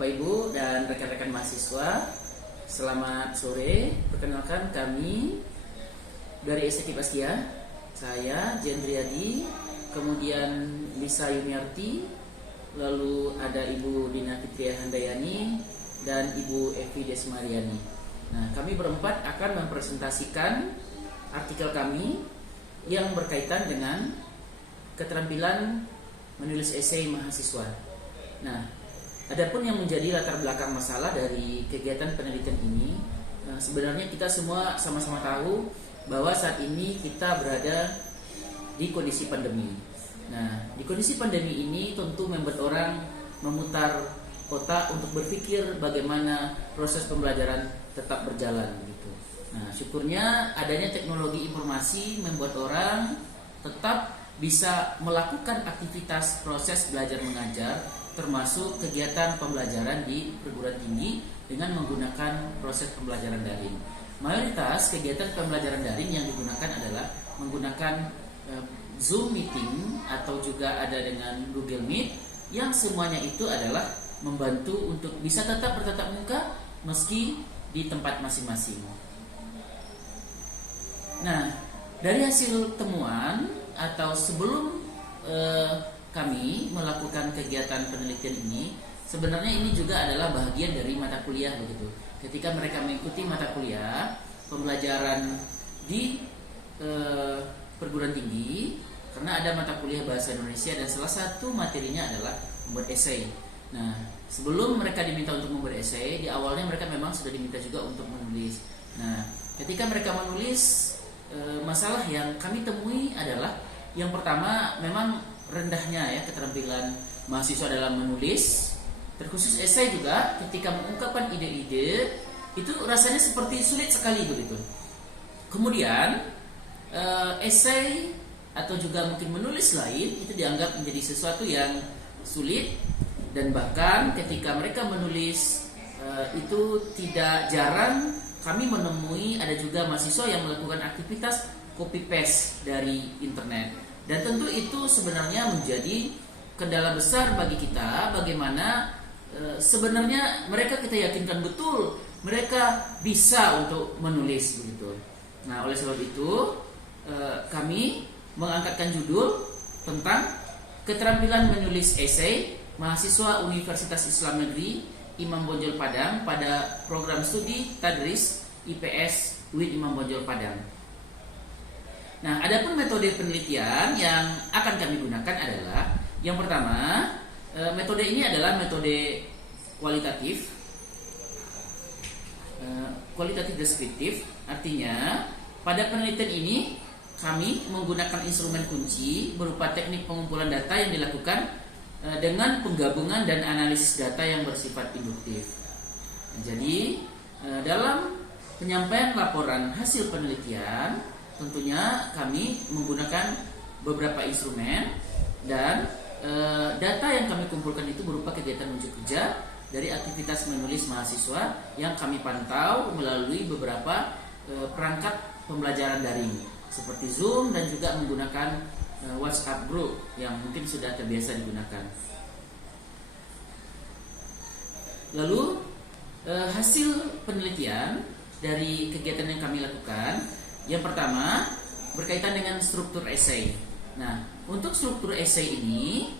Bapak Ibu dan rekan-rekan mahasiswa, selamat sore. Perkenalkan kami dari STK Askia. Saya Jendriadi, kemudian Lisa Yumiarti, lalu ada Ibu Dina Fitria Handayani dan Ibu Evi Desmariani. Nah, kami berempat akan mempresentasikan artikel kami yang berkaitan dengan keterampilan menulis esai mahasiswa. Nah, adapun yang menjadi latar belakang masalah dari kegiatan penelitian ini, sebenarnya kita semua sama-sama tahu bahwa saat ini kita berada di kondisi pandemi. Nah, di kondisi pandemi ini tentu membuat orang memutar otak untuk berpikir bagaimana proses pembelajaran tetap berjalan gitu. Nah, syukurnya adanya teknologi informasi membuat orang tetap bisa melakukan aktivitas proses belajar mengajar, termasuk kegiatan pembelajaran di perguruan tinggi dengan menggunakan proses pembelajaran daring. Mayoritas kegiatan pembelajaran daring yang digunakan adalah menggunakan Zoom meeting atau juga ada dengan Google Meet, yang semuanya itu adalah membantu untuk bisa tetap bertatap muka meski di tempat masing-masing. Nah, dari hasil temuan atau sebelum kami melakukan kegiatan penelitian ini, sebenarnya ini juga adalah bagian dari mata kuliah begitu. Ketika mereka mengikuti mata kuliah pembelajaran di perguruan tinggi, karena ada mata kuliah bahasa Indonesia dan salah satu materinya adalah membuat esai. Nah, sebelum mereka diminta untuk membuat esai, di awalnya mereka memang sudah diminta juga untuk menulis. Nah, ketika mereka menulis, masalah yang kami temui adalah yang pertama memang rendahnya ya keterampilan mahasiswa dalam menulis, terkhusus esai juga ketika mengungkapkan ide-ide itu rasanya seperti sulit sekali begitu. Kemudian esai atau juga mungkin menulis lain itu dianggap menjadi sesuatu yang sulit, dan bahkan ketika mereka menulis itu tidak jarang kami menemui ada juga mahasiswa yang melakukan aktivitas copy paste dari internet. Dan tentu itu sebenarnya menjadi kendala besar bagi kita, bagaimana sebenarnya mereka kita yakinkan betul mereka bisa untuk menulis begitu. Nah, oleh sebab itu kami mengangkatkan judul tentang keterampilan menulis esai mahasiswa Universitas Islam Negeri Imam Bonjol Padang pada program studi Tadris IPS UIN Imam Bonjol Padang. Nah, adapun metode penelitian yang akan kami gunakan adalah yang pertama, metode ini adalah metode kualitatif deskriptif. Artinya, pada penelitian ini kami menggunakan instrumen kunci berupa teknik pengumpulan data yang dilakukan dengan penggabungan dan analisis data yang bersifat induktif. Jadi, dalam penyampaian laporan hasil penelitian, tentunya kami menggunakan beberapa instrumen dan data yang kami kumpulkan itu berupa kegiatan unjuk kerja dari aktivitas menulis mahasiswa yang kami pantau melalui beberapa perangkat pembelajaran daring seperti Zoom dan juga menggunakan WhatsApp group yang mungkin sudah terbiasa digunakan. Lalu hasil penelitian dari kegiatan yang kami lakukan, yang pertama berkaitan dengan struktur esai. Nah, untuk struktur esai ini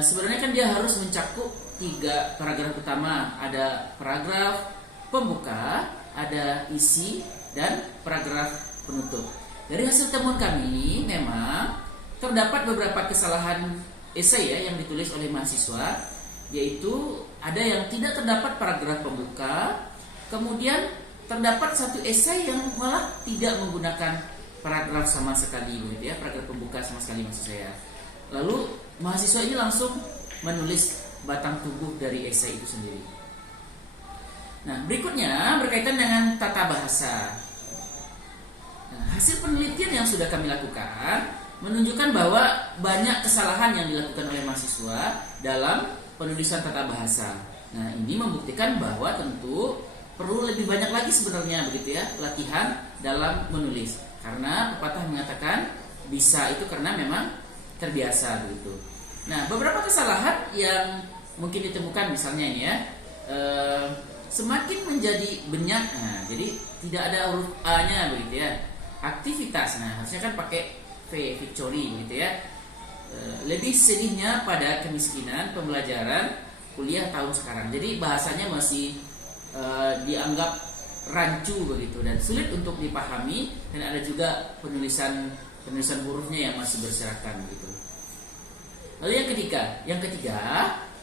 sebenarnya kan dia harus mencakup 3 paragraf utama. Ada paragraf pembuka, ada isi, dan paragraf penutup. Dari hasil temuan kami memang terdapat beberapa kesalahan esai ya yang ditulis oleh mahasiswa, yaitu ada yang tidak terdapat paragraf pembuka, kemudian terdapat satu esai yang malah tidak menggunakan paragraf sama sekali begitu ya, paragraf pembuka sama sekali maksud saya. Lalu mahasiswa ini langsung menulis batang tubuh dari esai itu sendiri. Nah, berikutnya berkaitan dengan tata bahasa. Nah, hasil penelitian yang sudah kami lakukan menunjukkan bahwa banyak kesalahan yang dilakukan oleh mahasiswa dalam penulisan tata bahasa. Nah, ini membuktikan bahwa tentu perlu lebih banyak lagi sebenarnya begitu ya latihan dalam menulis. Karena pepatah mengatakan bisa itu karena memang terbiasa begitu. Nah, beberapa kesalahan yang mungkin ditemukan misalnya ini ya, semakin menjadi banyak, nah jadi tidak ada huruf A-nya begitu ya. Aktivitas, nah harusnya kan pakai V, Victory begitu ya. Lebih sedihnya pada kemiskinan pembelajaran kuliah tahun sekarang. Jadi bahasanya masih dianggap rancu begitu dan sulit untuk dipahami, dan ada juga penulisan hurufnya yang masih berserakan begitu. Lalu yang ketiga,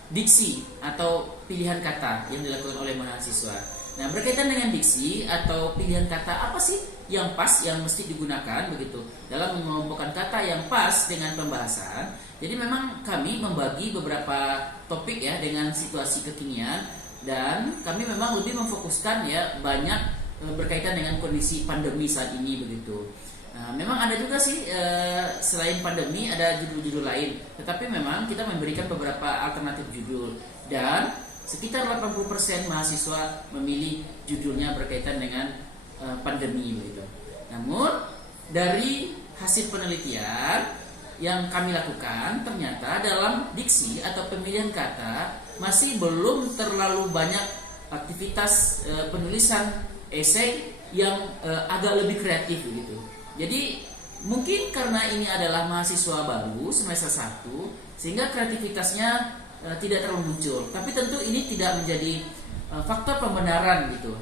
diksi atau pilihan kata yang dilakukan oleh mahasiswa. Nah, berkaitan dengan diksi atau pilihan kata, apa sih yang pas yang mesti digunakan begitu dalam mengelompokkan kata yang pas dengan pembahasan. Jadi memang kami membagi beberapa topik ya dengan situasi kekinian, dan kami memang lebih memfokuskan ya banyak berkaitan dengan kondisi pandemi saat ini begitu. Nah, memang ada juga sih selain pandemi ada judul-judul lain, tetapi memang kita memberikan beberapa alternatif judul, dan sekitar 80% mahasiswa memilih judulnya berkaitan dengan pandemi begitu. Namun dari hasil penelitian yang kami lakukan, ternyata dalam diksi atau pemilihan kata masih belum terlalu banyak aktivitas penulisan esai yang agak lebih kreatif begitu. Jadi mungkin karena ini adalah mahasiswa baru semester 1 sehingga kreativitasnya tidak terlalu muncul. Tapi tentu ini tidak menjadi faktor pembenaran gitu.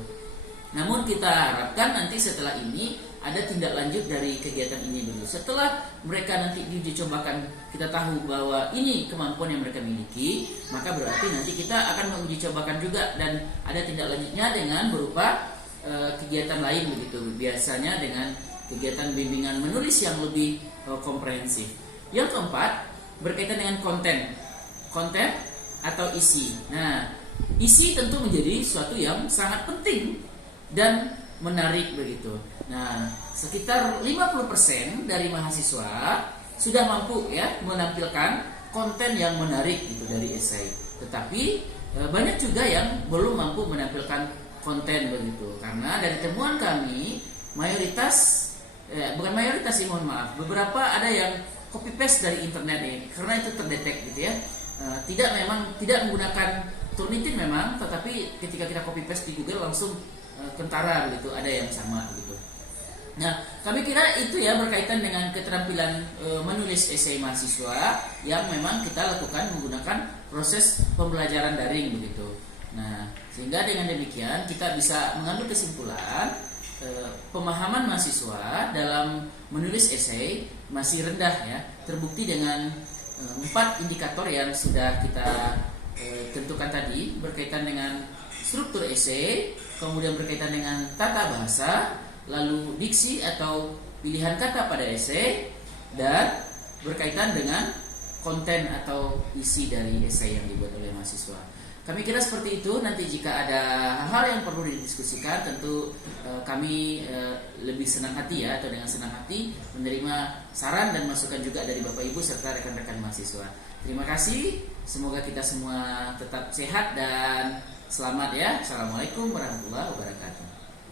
Namun kita harapkan nanti setelah ini ada tindak lanjut dari kegiatan ini dulu. Setelah mereka nanti diuji cobakan, kita tahu bahwa ini kemampuan yang mereka miliki, maka berarti nanti kita akan menguji cobakan juga, dan ada tindak lanjutnya dengan berupa kegiatan lain begitu. Biasanya dengan kegiatan bimbingan menulis yang lebih komprehensif. Yang keempat, berkaitan dengan konten atau isi. Nah, isi tentu menjadi suatu yang sangat penting dan menarik begitu. Nah, sekitar 50% dari mahasiswa sudah mampu ya menampilkan konten yang menarik gitu dari esai. Tetapi banyak juga yang belum mampu menampilkan konten begitu. Karena dari temuan kami, bukan mayoritas sih, mohon maaf, beberapa ada yang copy paste dari internet ini, karena itu terdetek gitu ya. Tidak menggunakan Turnitin memang, tetapi ketika kita copy paste di Google langsung kentara begitu, ada yang sama gitu. Nah, kami kira itu ya berkaitan dengan keterampilan menulis esai mahasiswa yang memang kita lakukan menggunakan proses pembelajaran daring begitu. Nah, sehingga dengan demikian kita bisa mengambil kesimpulan pemahaman mahasiswa dalam menulis esai masih rendah ya, terbukti dengan 4 indikator yang sudah kita tentukan tadi, berkaitan dengan struktur esai, kemudian berkaitan dengan tata bahasa, lalu diksi atau pilihan kata pada esai, dan berkaitan dengan konten atau isi dari esai yang dibuat oleh mahasiswa. Kami kira seperti itu. Nanti jika ada hal-hal yang perlu didiskusikan, tentu kami lebih senang hati ya, atau dengan senang hati menerima saran dan masukan juga dari Bapak Ibu serta rekan-rekan mahasiswa. Terima kasih. Semoga kita semua tetap sehat dan selamat ya. Assalamualaikum warahmatullahi wabarakatuh.